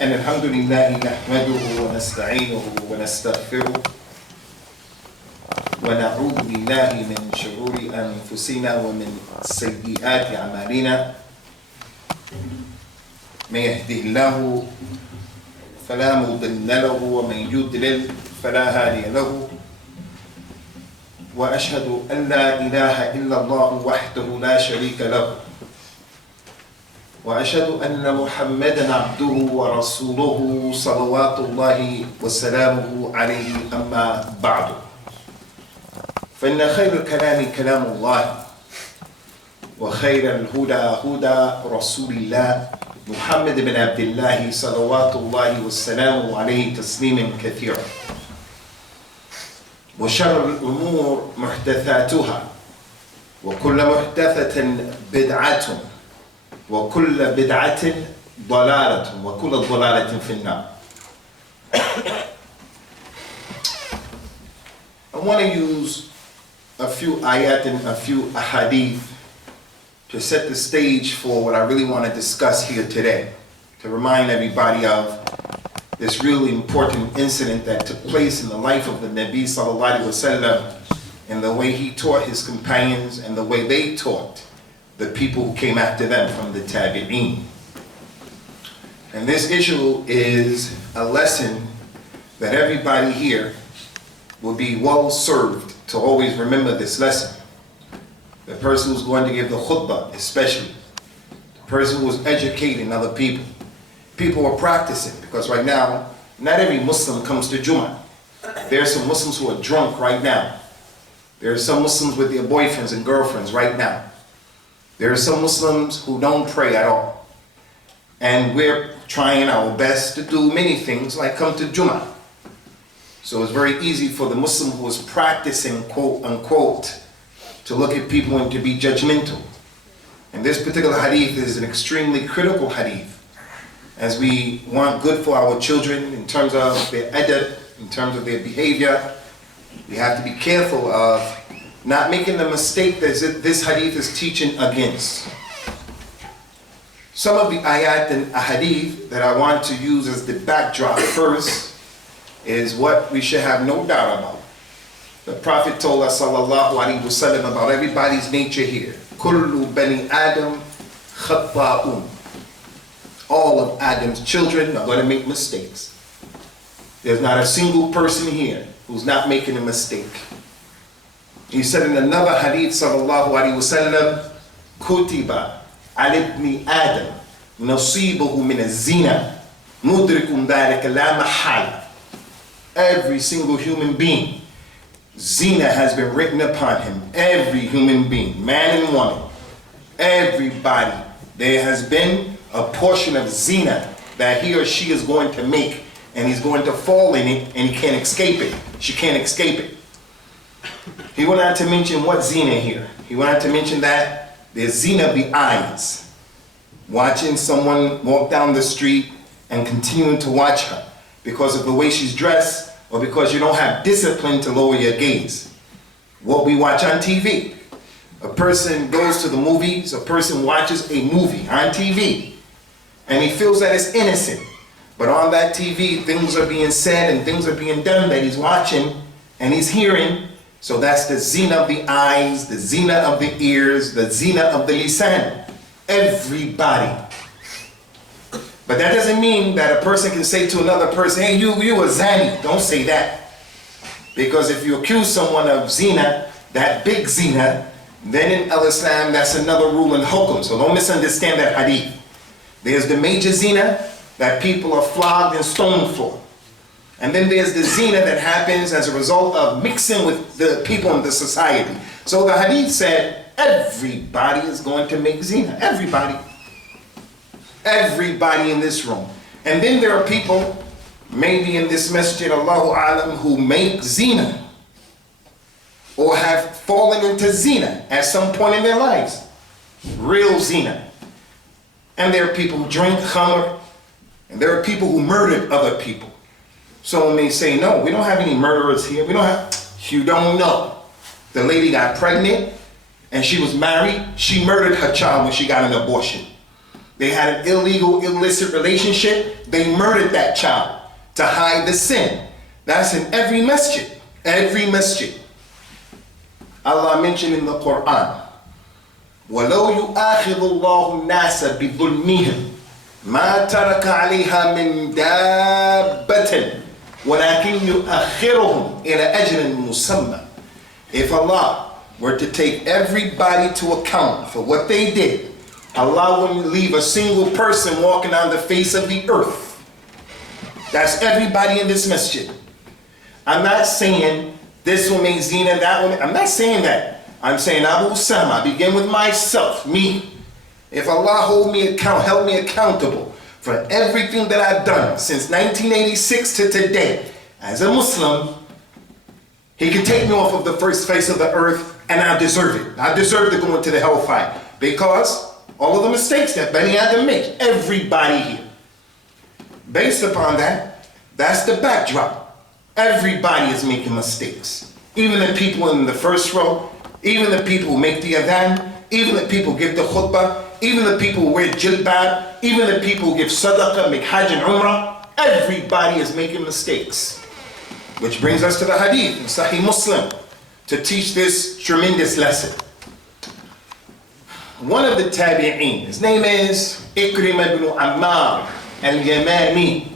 أن الحمد لله نحمده ونستعينه ونستغفره ونعوذ بالله من شرور أنفسنا ومن سيئات أعمالنا من يهده الله فلا مضل له ومن يضلل فلا هادي له وأشهد أن لا إله إلا الله وحده لا شريك له وأشهد أن محمدًا عبده ورسوله صلوات الله وسلامه عليه أما بعد فإن خير الكلام كلام الله وخير الهدى هدى رسول الله محمد بن عبد الله صلوات الله وسلامه عليه تسليما كثيرا وشر الأمور محدثاتها وكل محدثة بدعة وكل بدعة ضلالة وكل ضلالة في النار. I want to use a few ayat and a few ahadith to set the stage for what I really want to discuss here today, to remind everybody of this really important incident that took place in the life of the Nabi sallallahu alaihi wasallam and the way he taught his companions and the way they taught the people who came after them from the tabi'een. And this issue is a lesson that everybody here will be well served to always remember this lesson. The person who's going to give the khutbah, especially. The person who is educating other people. People are practicing, because right now, not every Muslim comes to Jummah. There are some Muslims who are drunk right now. There are some Muslims with their boyfriends and girlfriends right now. There are some Muslims who don't pray at all. And we're trying our best to do many things like come to Jummah. So it's very easy for the Muslim who is practicing, quote unquote, to look at people and to be judgmental. And this particular hadith is an extremely critical hadith, as we want good for our children in terms of their adab, in terms of their behavior. We have to be careful of not making the mistake that this hadith is teaching against. Some of the ayat and ahadith that I want to use as the backdrop first is what we should have no doubt about. The Prophet told us sallallahu alaihi wasallam about everybody's nature here. Kullu bani Adam khata'un. All of Adam's children are going to make mistakes. There's not a single person here who's not making a mistake. He said in another hadith sallallahu alaihi wasallam, kutiba al ibni Adam nasibuhu min az-zina mudrikun dhalika la mahala. Every single human being, zina has been written upon him. Every human being, man and woman, everybody, there has been a portion of zina that he or she is going to make, and he's going to fall in it, and he can't escape it. She can't escape it. He went on to mention what zina here. He went on to mention that there's zina of the eyes. Watching someone walk down the street and continuing to watch her because of the way she's dressed, or because you don't have discipline to lower your gaze. What we watch on TV. A person goes to the movies, a person watches a movie on TV, and he feels that it's innocent. But on that TV, things are being said and things are being done that he's watching and he's hearing. So that's the zina of the eyes, the zina of the ears, the zina of the lisan. Everybody. But that doesn't mean that a person can say to another person, hey, you a zani. Don't say that. Because if you accuse someone of zina, that big zina, then in Islam, that's another rule in hukum. So don't misunderstand that hadith. There's the major zina that people are flogged and stoned for. And then there's the zina that happens as a result of mixing with the people in the society. So the hadith said, everybody is going to make zina. Everybody. Everybody in this room. And then there are people, maybe in this masjid, Allahu Alam, who make zina or have fallen into zina at some point in their lives. Real zina. And there are people who drink khamr, and there are people who murdered other people. Someone may say, no, we don't have any murderers here. We don't have, you don't know. The lady got pregnant and she was married. She murdered her child when she got an abortion. they had an illegal, illicit relationship, they murdered that child to hide the sin. That's in every masjid. Every masjid. Allah mentioned in the Quran, وَلَوْ يُؤَاخِذُ اللَّهُ النَّاسَ بِظُلْمِهِمْ مَا تَرَكَ عَلَيْهَا مِنْ دَابَّةٍ وَلَكِنْ يُؤَخِّرُهُمْ إِلَى أَجْلٍ مُسَمًّى. If Allah were to take everybody to account for what they did, Allah wouldn't leave a single person walking on the face of the earth. That's everybody in this masjid. I'm not saying this will make zina, that will. I'm not saying that. I'm saying Abu Usama, I begin with myself, me. If Allah held me accountable for everything that I've done since 1986 to today, as a Muslim, He can take me off of the first face of the earth, and I deserve it. I deserve to go into the hellfire because all of the mistakes that Bani Adam makes, everybody here. Based upon that, that's the backdrop. Everybody is making mistakes. Even the people in the first row, even the people who make the adhan, even the people who give the khutbah, even the people who wear jilbab, even the people who give sadaqah, make hajj and umrah, everybody is making mistakes. Which brings us to the hadith in Sahih Muslim to teach this tremendous lesson. One of the tabi'een, his name is Ikrimah ibn Ammar al-Yamani.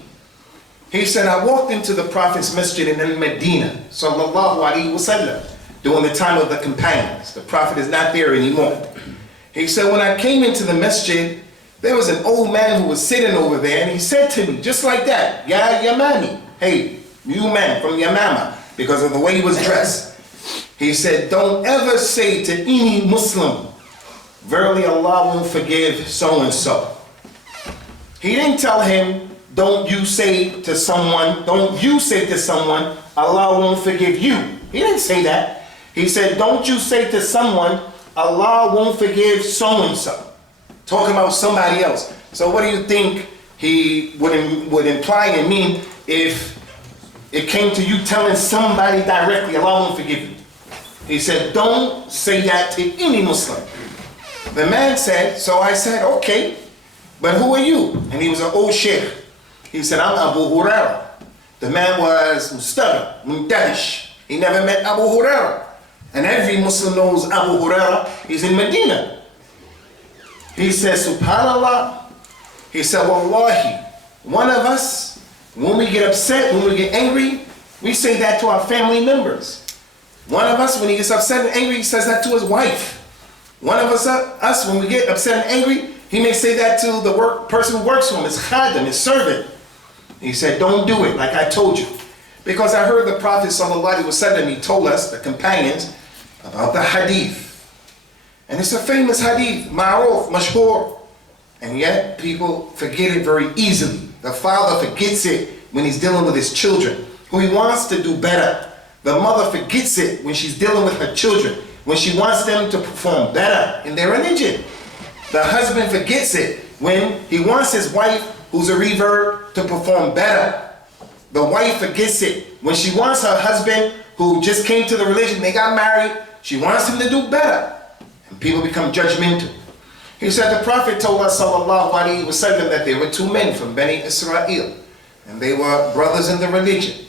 He said, I walked into the Prophet's masjid in Medina, sallallahu alaihi wasallam, during the time of the companions. The Prophet is not there anymore. He said, when I came into the masjid, there was an old man who was sitting over there, and he said to me, just like that, Ya Yamani, hey, you man from Yamama, because of the way he was dressed. He said, don't ever say to any Muslim, verily Allah won't forgive so-and-so. He didn't tell him, don't you say to someone, Allah won't forgive you. He didn't say that. He said, don't you say to someone, Allah won't forgive so-and-so. Talking about somebody else. So what do you think he would imply and mean if it came to you telling somebody directly, Allah won't forgive you? He said, don't say that to any Muslim. The man said, so I said, okay, but who are you? And he was an old sheikh. He said, I'm Abu Hurairah. The man was Mundahish. He never met Abu Hurairah. And every Muslim knows Abu Hurairah. He's in Medina. He said, subhanallah. He said, wallahi, one of us, when we get upset, when we get angry, we say that to our family members. One of us, when he gets upset and angry, he says that to his wife. One of us, when we get upset and angry, he may say that to the person who works for him, his khadim, his servant. He said, don't do it like I told you. Because I heard the Prophet ﷺ, he told us, the companions, about the hadith. And it's a famous hadith, ma'ruf, mashhur. And yet people forget it very easily. The father forgets it when he's dealing with his children, who he wants to do better. The mother forgets it when she's dealing with her children, when she wants them to perform better in their religion. The husband forgets it when he wants his wife, who's a revert, to perform better. The wife forgets it when she wants her husband, who just came to the religion, they got married, she wants him to do better. And people become judgmental. He said the Prophet told us, sallallahu alaihi wasallam, that there were two men from Bani Israel, and they were brothers in the religion.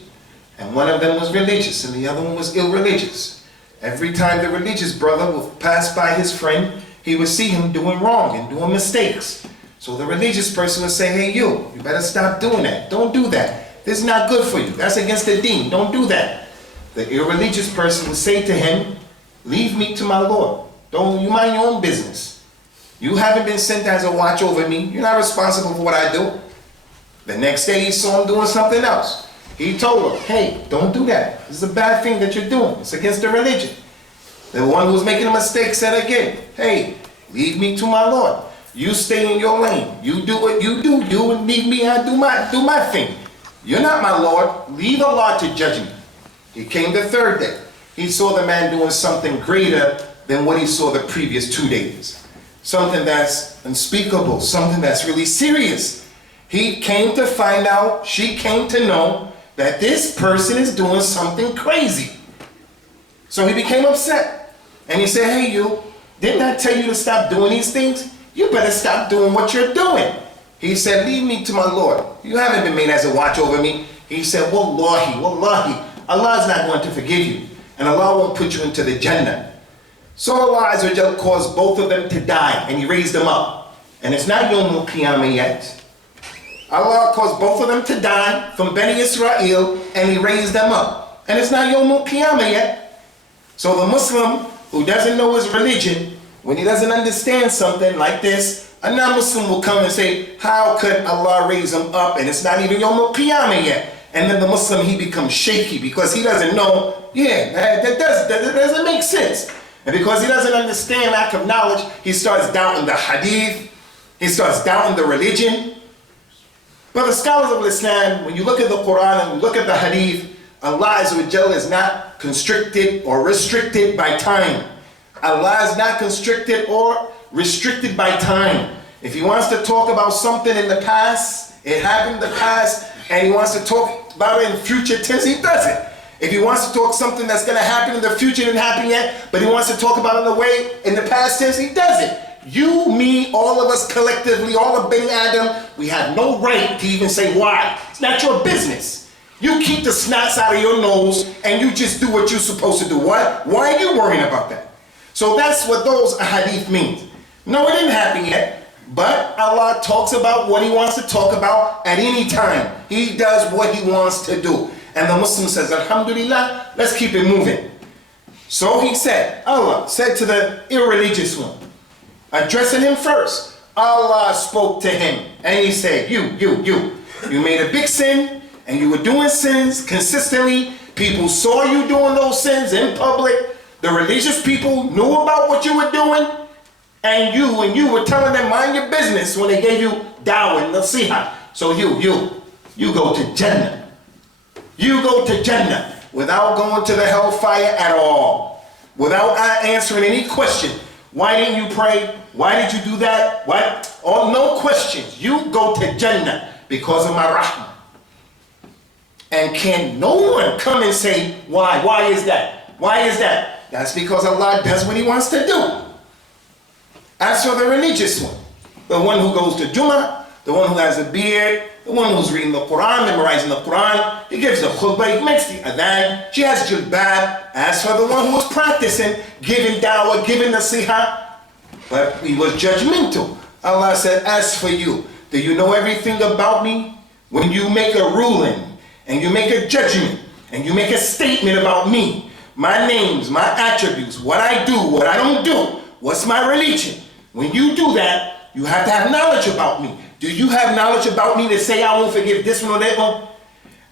And one of them was religious, and the other one was irreligious. Every time the religious brother would pass by his friend, he would see him doing wrong and doing mistakes. So the religious person would say, hey, you better stop doing that. Don't do that. This is not good for you. That's against the deen. Don't do that. The irreligious person would say to him, leave me to my Lord. You mind your own business. You haven't been sent as a watch over me. You're not responsible for what I do. The next day he saw him doing something else. He told him, hey, don't do that. This is a bad thing that you're doing. It's against the religion. The one who was making a mistake said again, hey, leave me to my Lord. You stay in your lane. You do what you do. You and leave me, I do my thing. You're not my Lord. Leave Allah to judge me. He came the third day. He saw the man doing something greater than what he saw the previous 2 days. Something that's unspeakable, something that's really serious. He came to find out, she came to know that this person is doing something crazy. So he became upset. And he said, hey, you, didn't I tell you to stop doing these things? you better stop doing what you're doing. He said, leave me to my Lord. You haven't been made as a watch over me. He said, wallahi, Allah is not going to forgive you. And Allah won't put you into the Jannah. So Allah Azza wa Jal caused both of them to die, and He raised them up. And it's not Yawm al-Qiyamah yet. Allah caused both of them to die from Bani Israel, and He raised them up. And it's not Yawm al-Qiyamah yet. So the Muslim who doesn't know his religion, when he doesn't understand something like this, a non-Muslim will come and say, how could Allah raise him up? And it's not even Yawm al-Qiyamah yet. And then the Muslim, he becomes shaky because he doesn't know, that doesn't make sense. And because he doesn't understand lack of knowledge, he starts doubting the hadith, he starts doubting the religion. But the scholars of Islam, when you look at the Quran and you look at the hadith, Allah Azza wa Jalla is not constricted or restricted by time. Allah is not constricted or restricted by time. If He wants to talk about something in the past, it happened in the past, and He wants to talk about it in future tense, He does it. If He wants to talk something that's going to happen in the future, it didn't happen yet, but He wants to talk about it in the past tense, He does it. You, me, all of us collectively, all of Bani Adam, we have no right to even say why. It's not your business. You keep the snots out of your nose and you just do what you're supposed to do. What? Why are you worrying about that? So that's what those hadith means. No, it didn't happen yet, but Allah talks about what He wants to talk about at any time. He does what He wants to do. And the Muslim says, Alhamdulillah, let's keep it moving. So He said, Allah said to the irreligious one, addressing him first, Allah spoke to him and He said, you made a big sin and you were doing sins consistently. People saw you doing those sins in public. The religious people knew about what you were doing, and you were telling them mind your business when they gave you dawah and nasiha. So you go to Jannah. You go to Jannah without going to the hellfire at all, without answering any question. Why didn't you pray? Why did you do that? What? Oh, no questions. You go to Jannah because of my rahmah. And can no one come and say, why? Why is that? Why is that? That's because Allah does what He wants to do. As for the religious one, the one who goes to Jummah, the one who has a beard, the one who's reading the Quran, memorizing the Quran, he gives the khutbah, he makes the adhan, she has jilbab. As for the one who was practicing, giving dawah, giving nasiha, but he was judgmental. Allah said, as for you, do you know everything about me? When you make a ruling, and you make a judgment, and you make a statement about me, my names, my attributes, what I do, what I don't do, what's my religion. When you do that, you have to have knowledge about me. Do you have knowledge about me to say I won't forgive this one or that one?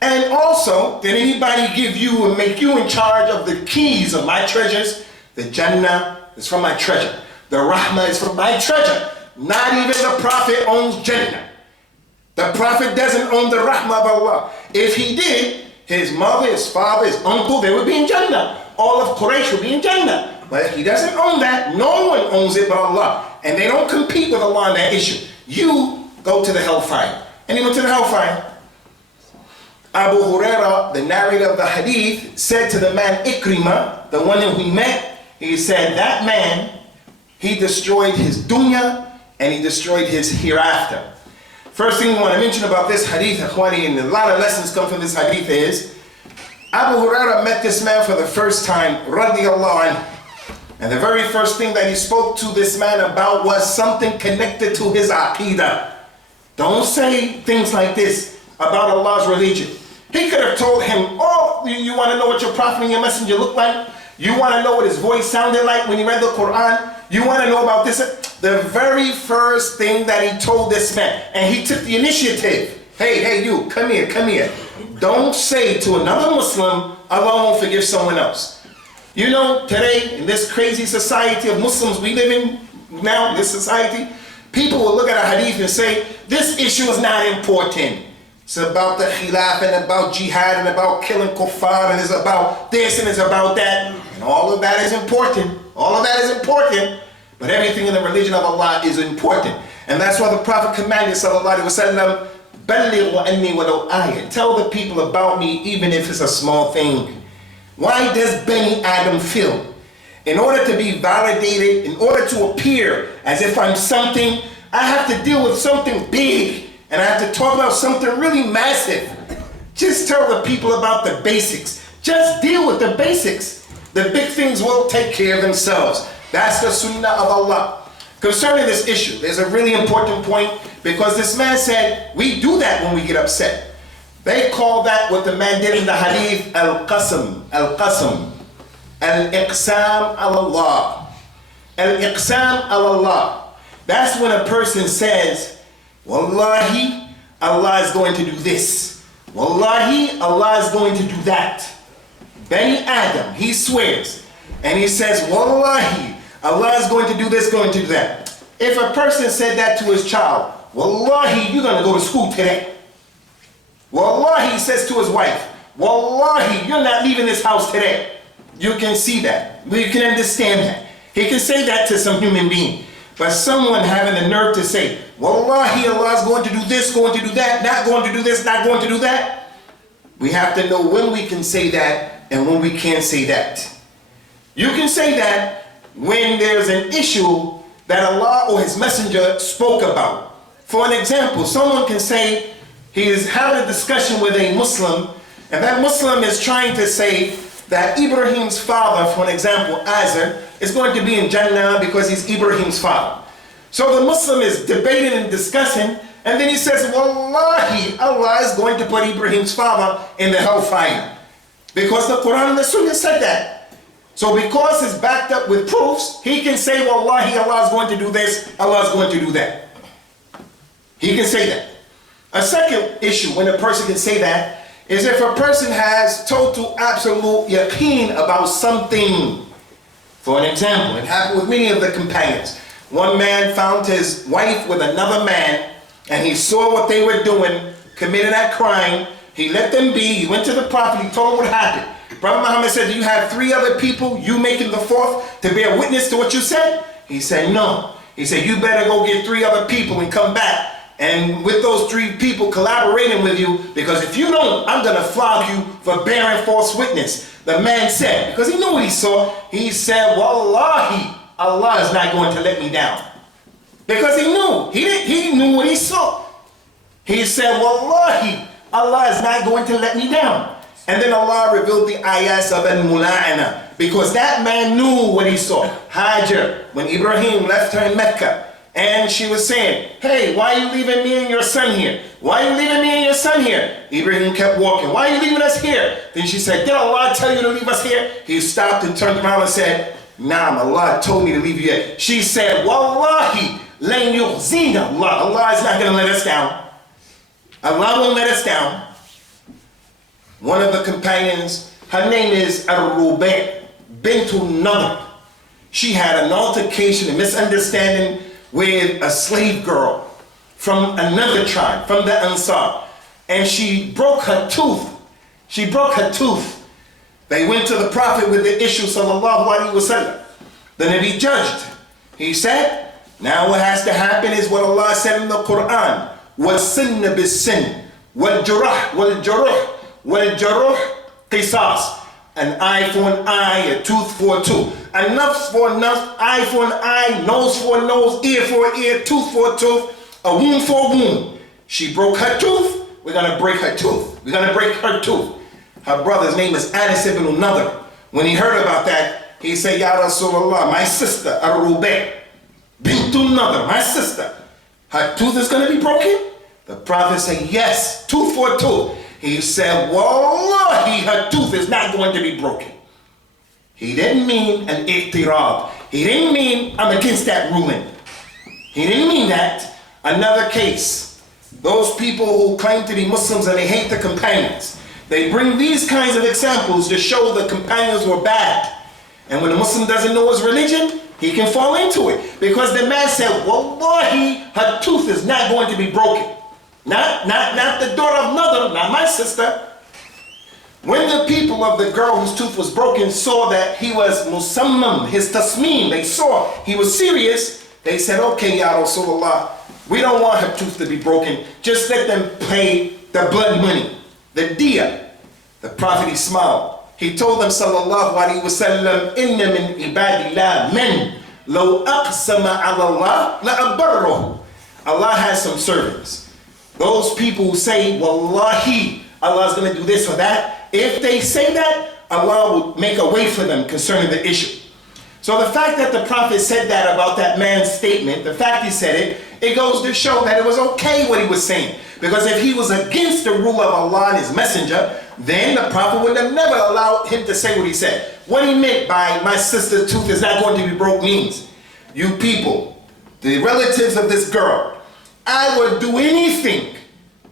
And also, did anybody give you and make you in charge of the keys of my treasures? The Jannah is from my treasure. The Rahmah is from my treasure. Not even the Prophet owns Jannah. The Prophet doesn't own the Rahmah of Allah. If he did, his mother, his father, his uncle, they would be in Jannah. All of Quraysh would be in Jannah. But he doesn't own that. No one owns it but Allah. And they don't compete with Allah on that issue. You go to the hellfire. And he went to the hellfire. Abu Huraira, the narrator of the hadith, said to the man Ikrimah, the one who he met, he said, that man, he destroyed his dunya and he destroyed his hereafter. First thing we want to mention about this hadith, Akhwani, and a lot of lessons come from this hadith, is Abu Huraira met this man for the first time, radiyallahu anhu. And the very first thing that he spoke to this man about was something connected to his aqidah. Don't say things like this about Allah's religion. He could have told him, oh, you want to know what your prophet and your messenger looked like? You want to know what his voice sounded like when he read the Quran? You want to know about this? The very first thing that he told this man, and he took the initiative. Hey, you, come here. Don't say to another Muslim, Allah won't forgive someone else. You know, today, in this crazy society of Muslims we live in now, in this society, people will look at a hadith and say, this issue is not important. It's about the khilaf and about jihad and about killing kuffar and it's about this and it's about that. And all of that is important. All of that is important. But everything in the religion of Allah is important. And that's why the Prophet commanded, sallallahu alaihi wasallam, "Ballighu anni walau ayah." Tell the people about me even if it's a small thing. Why does Bani Adam feel in order to be validated, in order to appear as if I'm something, I have to deal with something big, and I have to talk about something really massive. Just tell the people about the basics. Just deal with the basics. The big things will take care of themselves. That's the sunnah of Allah. Concerning this issue, there's a really important point, because this man said, we do that when we get upset. They call that, what the man did in the hadith, al-qasam, al-qasam, al-iqsam al-Allah. Al-iqsam al-Allah. That's when a person says, Wallahi, Allah is going to do this. Wallahi, Allah is going to do that. Bani Adam, he swears, and he says, Wallahi, Allah is going to do this, going to do that. If a person said that to his child, Wallahi, you're going to go to school today. Wallahi, he says to his wife, Wallahi, you're not leaving this house today. You can see that. You can understand that. He can say that to some human being. But someone having the nerve to say, Wallahi, Allah is going to do this, going to do that, not going to do this, not going to do that. We have to know when we can say that and when we can't say that. You can say that when there's an issue that Allah or His Messenger spoke about. For an example, someone can say he is having a discussion with a Muslim, and that Muslim is trying to say that Ibrahim's father, for an example, Azar, is going to be in Jannah because he's Ibrahim's father. So the Muslim is debating and discussing, and then he says, Wallahi, Allah is going to put Ibrahim's father in the hellfire. Because the Quran and the Sunnah said that. So because it's backed up with proofs, he can say, Wallahi, Allah is going to do this, Allah is going to do that. He can say that. A second issue when a person can say that is if a person has total, absolute yaqeen about something. For an example, it happened with many of the companions. One man found his wife with another man, and he saw what they were doing, committed that crime. He let them be. He went to the Prophet. He told him what happened. Prophet Muhammad said, do you have 3 other people, you making the 4th, to bear witness to what you said? He said, no. He said, you better go get 3 other people and come back. And with those 3 people collaborating with you, because if you don't, I'm going to flog you for bearing false witness. The man said, because he knew what he saw, he said, Wallahi, Allah is not going to let me down. Because he knew. He knew what he saw. He said, Wallahi, Allah is not going to let me down. And then Allah revealed the ayahs of al-mula'ana, because that man knew what he saw. Hajar, when Ibrahim left her in Mecca, and she was saying, hey, why are you leaving me and your son here? Why are you leaving me and your son here? Ibrahim kept walking. Why are you leaving us here? Then she said, did Allah tell you to leave us here? He stopped and turned around and said, Naam, Allah told me to leave you here. She said, Wallahi, lan yukhzina Allah. Allah is not going to let us down. Allah won't let us down. One of the companions, her name is Ar-Rubai' bintu Nadr. She had an altercation, a misunderstanding with a slave girl from another tribe, from the Ansar. And she broke her tooth. She broke her tooth. They went to the Prophet with the issue, sallallahu alaihi wasallam. The Nabi judged. He said, now what has to happen is what Allah said in the Quran. وَالسِّنَّ بِالسِّنِّ وَالْجُرُحْ وَالْجُرُحْ وَالْجُرُحْ قِصَاص. An eye for an eye, a tooth for a tooth. A nafs for a nafs, eye for an eye, nose for a nose, ear for an ear, tooth for a tooth, a wound for a wound. She broke her tooth, we're going to break her tooth. We're going to break her tooth. Her brother's name is Anas ibn Nadr. When he heard about that, he said, Ya Rasulullah, my sister, Ar-Rubai' bintu Nadr, my sister, her tooth is going to be broken? The Prophet said, yes, tooth for a tooth. He said, Wallahi, her tooth is not going to be broken. He didn't mean an i'tirab. He didn't mean I'm against that ruling. He didn't mean that. Another case, those people who claim to be Muslims and they hate the companions, they bring these kinds of examples to show the companions were bad. And when a Muslim doesn't know his religion, he can fall into it. Because the man said, Wallahi, her tooth is not going to be broken. Not the daughter of Nadr, not my sister. When the people of the girl whose tooth was broken saw that he was musammam, his tasmeen, they saw he was serious, they said, okay, Ya Rasulullah, we don't want her tooth to be broken. Just let them pay the blood money, the diya. The Prophet, he smiled. He told them, sallallahu alayhi wa sallam, inna min ibadillah men law aqsama ala Allah la abarrahu. Allah has some servants. Those people who say, wallahi, Allah's going to do this or that, if they say that, Allah will make a way for them concerning the issue. So the fact that the Prophet said that about that man's statement, the fact he said it, it goes to show that it was okay what he was saying. Because if he was against the rule of Allah and his messenger, then the Prophet would have never allowed him to say what he said. What he meant by my sister's tooth is not going to be broke means, you people, the relatives of this girl, I would do anything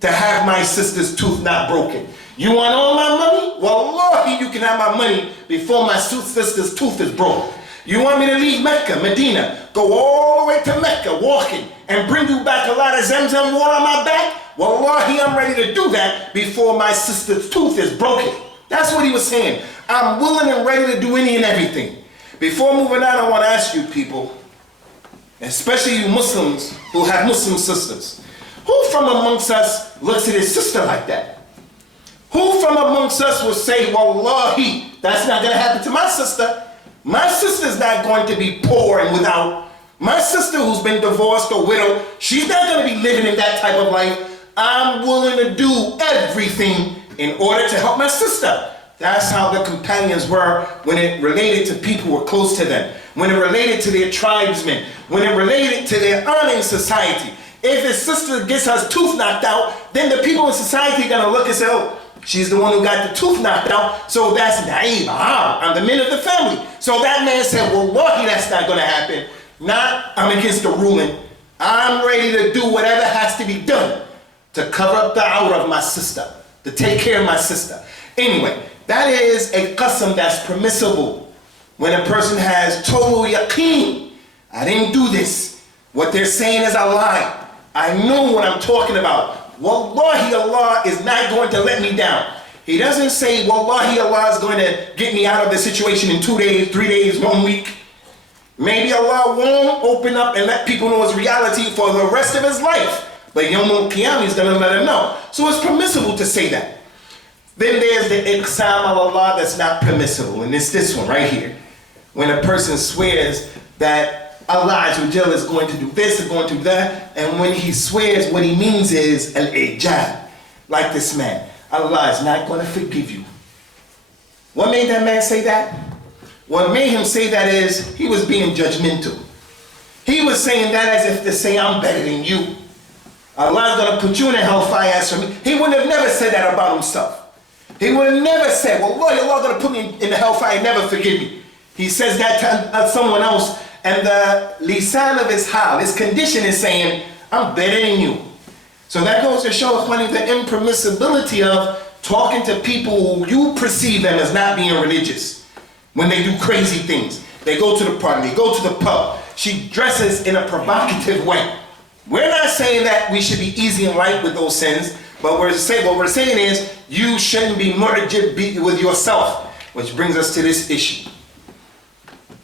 to have my sister's tooth not broken. You want all my money? Wallahi, you can have my money before my sister's tooth is broke. You want me to leave Mecca, Medina, go all the way to Mecca walking and bring you back a lot of Zamzam water on my back? Wallahi, I'm ready to do that before my sister's tooth is broken. That's what he was saying. I'm willing and ready to do any and everything. Before moving on, I want to ask you people, especially you Muslims who have Muslim sisters, who from amongst us looks at his sister like that? Who from amongst us will say, wallahi, that's not going to happen to my sister. My sister's not going to be poor and without. My sister who's been divorced or widowed, she's not going to be living in that type of life. I'm willing to do everything in order to help my sister. That's how the companions were when it related to people who were close to them, when it related to their tribesmen, when it related to their honor in society. If his sister gets her tooth knocked out, then the people in society are going to look and say, oh, she's the one who got the tooth knocked out, so that's naive. I'm the man of the family. So that man said, well, wallahi, that's not going to happen. Not, I'm against the ruling. I'm ready to do whatever has to be done to cover up the awrah of my sister, to take care of my sister. Anyway, that is a qasam that's permissible. When a person has total yaqeen, I didn't do this. What they're saying is a lie. I know what I'm talking about. Wallahi, Allah is not going to let me down. He doesn't say, wallahi, Allah is going to get me out of the situation in 2 days, 3 days, 1 week. Maybe Allah won't open up and let people know his reality for the rest of his life. But Yawm al-Qiyamah is going to let him know. So it's permissible to say that. Then there's the iqsam al-Allah that's not permissible. And it's this one right here. When a person swears that Allah is going to do this and going to do that, and when he swears, what he means is al-ijab. Like this man. Allah is not going to forgive you. What made that man say that? What made him say that is he was being judgmental. He was saying that as if to say, I'm better than you. Allah is going to put you in a hellfire as for me. He would have never said that about himself. He would have never said, well, Lord, Allah is going to put me in the hellfire and never forgive me. He says that to someone else, and the lisan of his hal, his condition is saying, I'm better than you. So that goes to show the impermissibility of talking to people who you perceive them as not being religious. When they do crazy things. They go to the party, they go to the pub. She dresses in a provocative way. We're not saying that we should be easy and light with those sins, but what we're saying is you shouldn't be mu'jib with yourself, which brings us to this issue.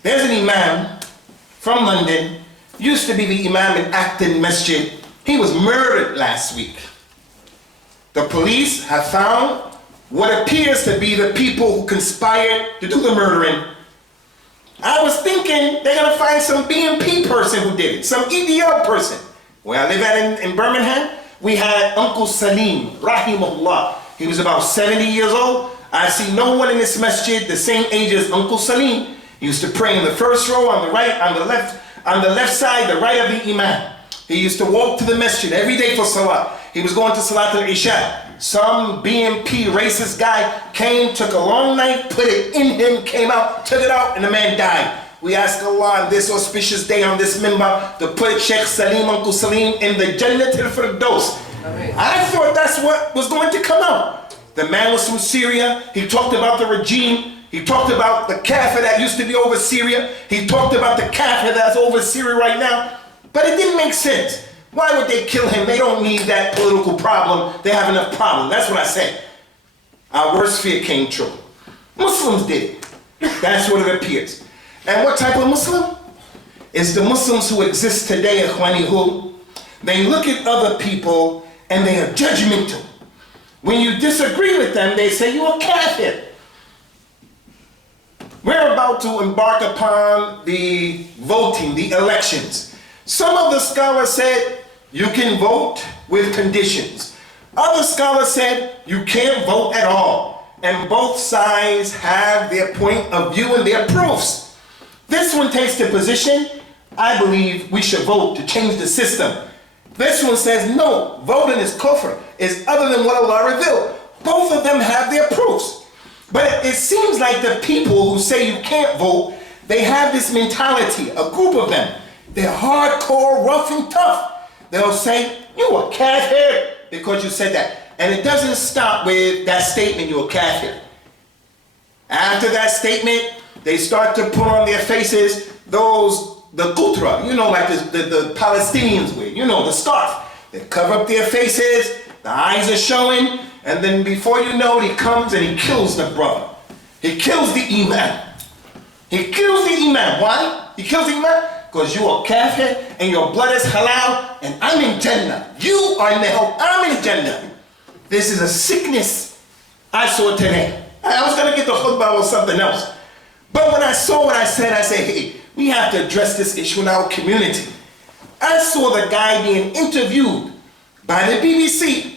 There's an imam from London, used to be the imam in Acton Masjid. He was murdered last week. The police have found what appears to be the people who conspired to do the murdering. I was thinking they're going to find some BNP person who did it, some EDL person. Where I live at in Birmingham, we had Uncle Salim, rahimahullah. He was about 70 years old. I see no one in this masjid the same age as Uncle Salim. He used to pray in the first row, on the right, on the left side, the right of the imam. He used to walk to the masjid every day for salah. He was going to Salat al-Isha. Some BNP racist guy came, took a long knife, put it in him, came out, took it out, and the man died. We ask Allah on this auspicious day on this minbar to put Sheikh Salim, Uncle Salim, in the Jannat al-Firdaus. I thought that's what was going to come out. The man was from Syria. He talked about the regime. He talked about the kafir that used to be over Syria. He talked about the kafir that's over Syria right now. But it didn't make sense. Why would they kill him? They don't need that political problem. They have enough problem. That's what I said. Our worst fear came true. Muslims did it. That's what it appears. And what type of Muslim? It's the Muslims who exist today, Ikhwani, who they look at other people and they are judgmental. When you disagree with them, they say you're a kafir. about to embark upon the voting, the elections. Some of the scholars said you can vote with conditions. Other scholars said you can't vote at all. And both sides have their point of view and their proofs. This one takes the position, I believe we should vote to change the system. This one says no, voting is kufr, is other than what Allah revealed. Both of them have their proofs. But it seems like the people who say you can't vote, they have this mentality, a group of them. They're hardcore, rough and tough. They'll say, you a kafir because you said that. And it doesn't stop with that statement, you're a kafir. After that statement, they start to put on their faces the kutra, like the Palestinians wear, the scarf. They cover up their faces, the eyes are showing, and then before you know it, he comes and he kills the brother. He kills the imam. He kills the imam. Why? He kills the imam because you are kafir and your blood is halal and I'm in Jannah. You are in the hell, I'm in Jannah. This is a sickness I saw today. I was going to get the khutbah or something else. But when I saw what I said, hey, we have to address this issue in our community. I saw the guy being interviewed by the BBC.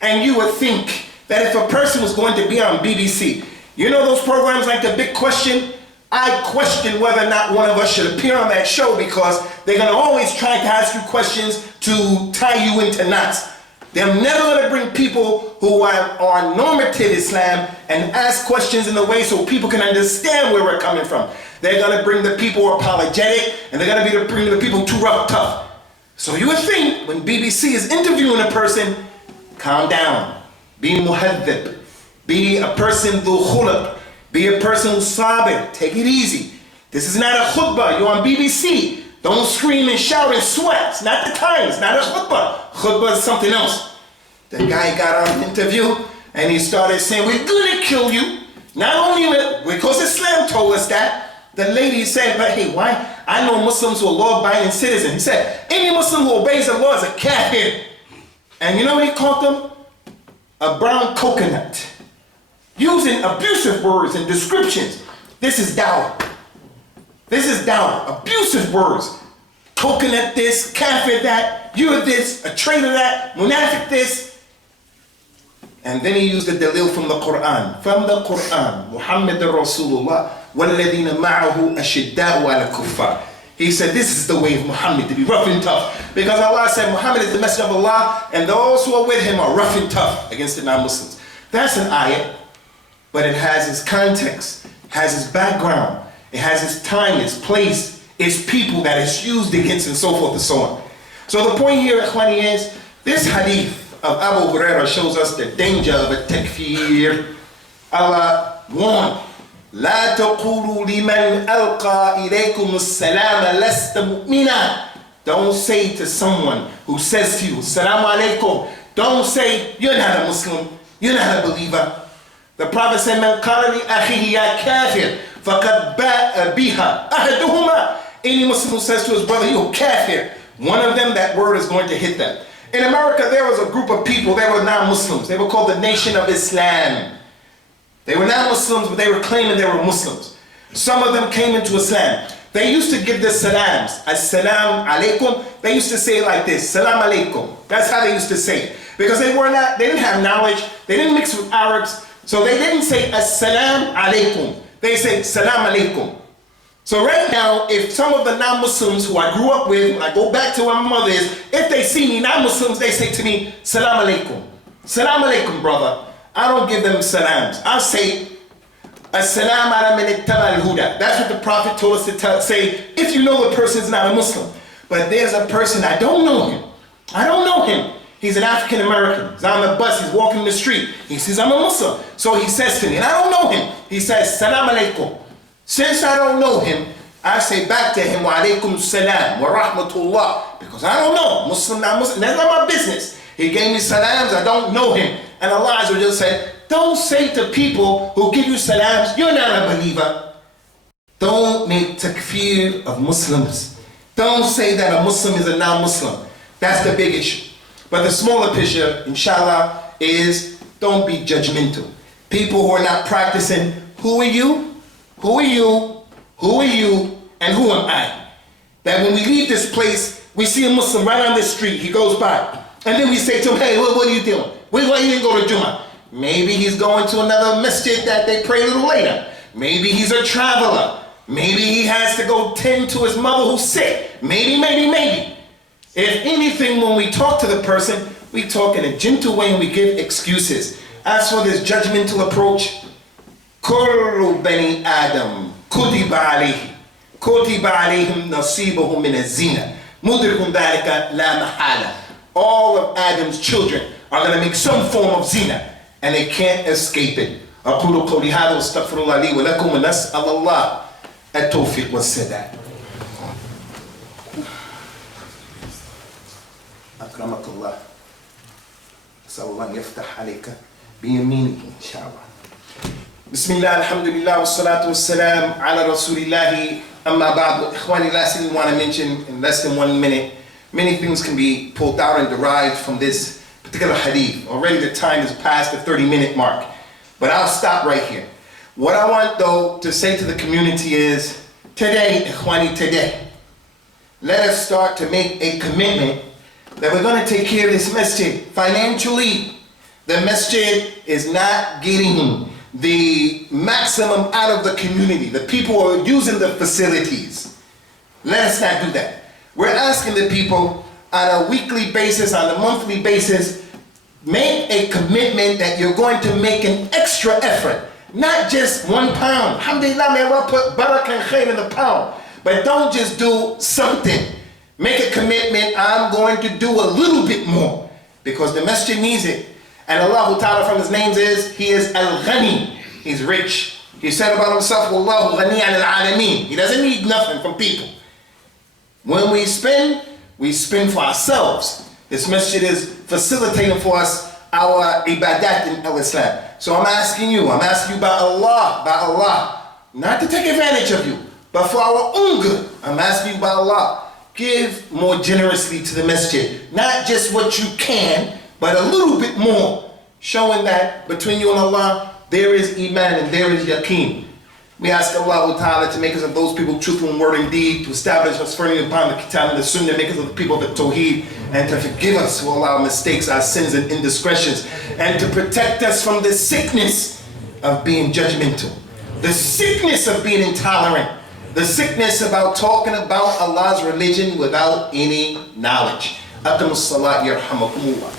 And you would think that if a person was going to be on BBC, those programs like The Big Question, I question whether or not one of us should appear on that show because they're going to always try to ask you questions to tie you into knots. They're never going to bring people who are normative Islam and ask questions in a way so people can understand where we're coming from. They're going to bring the people who are apologetic, and they're going to bring the people too rough, tough. So you would think when BBC is interviewing a person, calm down, be muhaddib, be a person dhu khulq, be a person who's sabir, take it easy. This is not a khutbah, you're on BBC. Don't scream and shout and sweat, it's not the time, it's not a khutbah. Khutbah is something else. The guy got on an interview and he started saying, we're gonna kill you. Not only because Islam told us that, the lady said, but hey, why? I know Muslims who are law-abiding citizens. He said, any Muslim who obeys the law is a kafir. And you know what he called them? A brown coconut. Using abusive words and descriptions. This is dawah. This is dawah. Abusive words. Coconut this, kafir that, you're this, a traitor that, munafiq this. And then he used the dalil from the Quran. From the Quran. Muhammad Rasulullah. وَالَّذِينَ مَعَهُ أَشِدَّاءُ عَلَى الْكُفَّارِ. He said this is the way of Muhammad, to be rough and tough. Because Allah said Muhammad is the messenger of Allah and those who are with him are rough and tough against the non-Muslims. That's an ayat, but it has its context, has its background, it has its time, its place, its people that it's used against and so forth and so on. So the point here, Ikhwani, is this hadith of Abu Hurairah shows us the danger of a takfir. Allah warned, لا تقولوا لمن ألقى إليكم السلام لست مؤمنا. Don't say to someone who says to you, Assalamu alaikum. Don't say, you're not a Muslim, you're not a believer. The Prophet said, من قال لأخيه يا كافر فقد باء بها أحدهما. Any Muslim who says to his brother, you're kafir, one of them, that word is going to hit them. In America, there was a group of people, they were non-Muslims. They were called the Nation of Islam. They were not Muslims, but they were claiming they were Muslims. Some of them came into Islam. They used to give the salams, as-salam alaikum. They used to say it like this, salam alaikum. That's how they used to say it. Because they didn't have knowledge, they didn't mix with Arabs, so they didn't say as-salam alaikum. They say salam alaikum. So right now, if some of the non-Muslims who I grew up with, when I go back to where my mother is, if they see me non-Muslims, they say to me, salam alaikum. Salam alaikum, brother. I don't give them salams. I say, as-salam ala man ittaba al-huda. That's what the Prophet told us to say, if you know the person's not a Muslim. But there's a person, I don't know him. I don't know him. He's an African American. He's on the bus, he's walking the street. He says, I'm a Muslim. So he says to me, and I don't know him. He says, salam alaikum. Since I don't know him, I say back to him, wa alaikum salam wa rahmatullah. Because I don't know, Muslim, not Muslim. That's not my business. He gave me salams, I don't know him. And Allah just said, don't say to people who give you salams, you're not a believer. Don't make takfir of Muslims. Don't say that a Muslim is a non-Muslim. That's the big issue. But the smaller picture, inshallah, is don't be judgmental. People who are not practicing, who are you? Who are you who are you and who am I? That when we leave this place, we see a Muslim right on the street, he goes by. And then we say to him, hey, what are you doing? Why you didn't go to Jummah? Maybe he's going to another masjid that they pray a little later. Maybe he's a traveler. Maybe he has to go tend to his mother who's sick. Maybe. If anything, when we talk to the person, we talk in a gentle way and we give excuses. As for this judgmental approach, كل بني آدم كتب عليهم نصيبهم من الزنا مدرك ذلك لا محالة. All of Adam's children are going to make some form of zina and they can't escape it. أقول قولي هذا واستغفر الله لي ولكم ونسأل الله التوفيق والسداد. أكرمك الله. أسأل الله أن يفتح عليك بيمينه إن شاء الله. بسم الله الحمد لله والصلاة والسلام على رسول الله أما بعد. إخواني, last thing we want to mention in less than 1 minute. Many things can be pulled out and derived from this particular hadith. Already the time is past the 30-minute mark. But I'll stop right here. What I want though to say to the community is, today, Ikhwani, today, let us start to make a commitment that we're going to take care of this masjid financially. The masjid is not getting the maximum out of the community. The people who are using the facilities. Let us not do that. We're asking the people on a weekly basis, on a monthly basis, make a commitment that you're going to make an extra effort. Not just £1. Alhamdulillah, may Allah put barakah and khair in the pound. But don't just do something. Make a commitment, I'm going to do a little bit more. Because the masjid needs it. And Allah Ta'ala from his names is, he is Al-Ghani. He's rich. He said about himself, Wallahu ghani al-alameen. He doesn't need nothing from people. When we spend for ourselves. This masjid is facilitating for us our ibadat in al-Islam. So I'm asking you by Allah, not to take advantage of you, but for our own good. I'm asking you by Allah, give more generously to the masjid. Not just what you can, but a little bit more. Showing that between you and Allah, there is iman and there is yaqeen. We ask Allah Ta'ala to make us of those people truthful in word and deed, to establish us firmly upon the Kitab and the Sunnah, make us of the people of the Tawheed, and to forgive us for all our mistakes, our sins and indiscretions, and to protect us from the sickness of being judgmental, the sickness of being intolerant, the sickness about talking about Allah's religion without any knowledge. Aqim as-salat yarhamakumullah.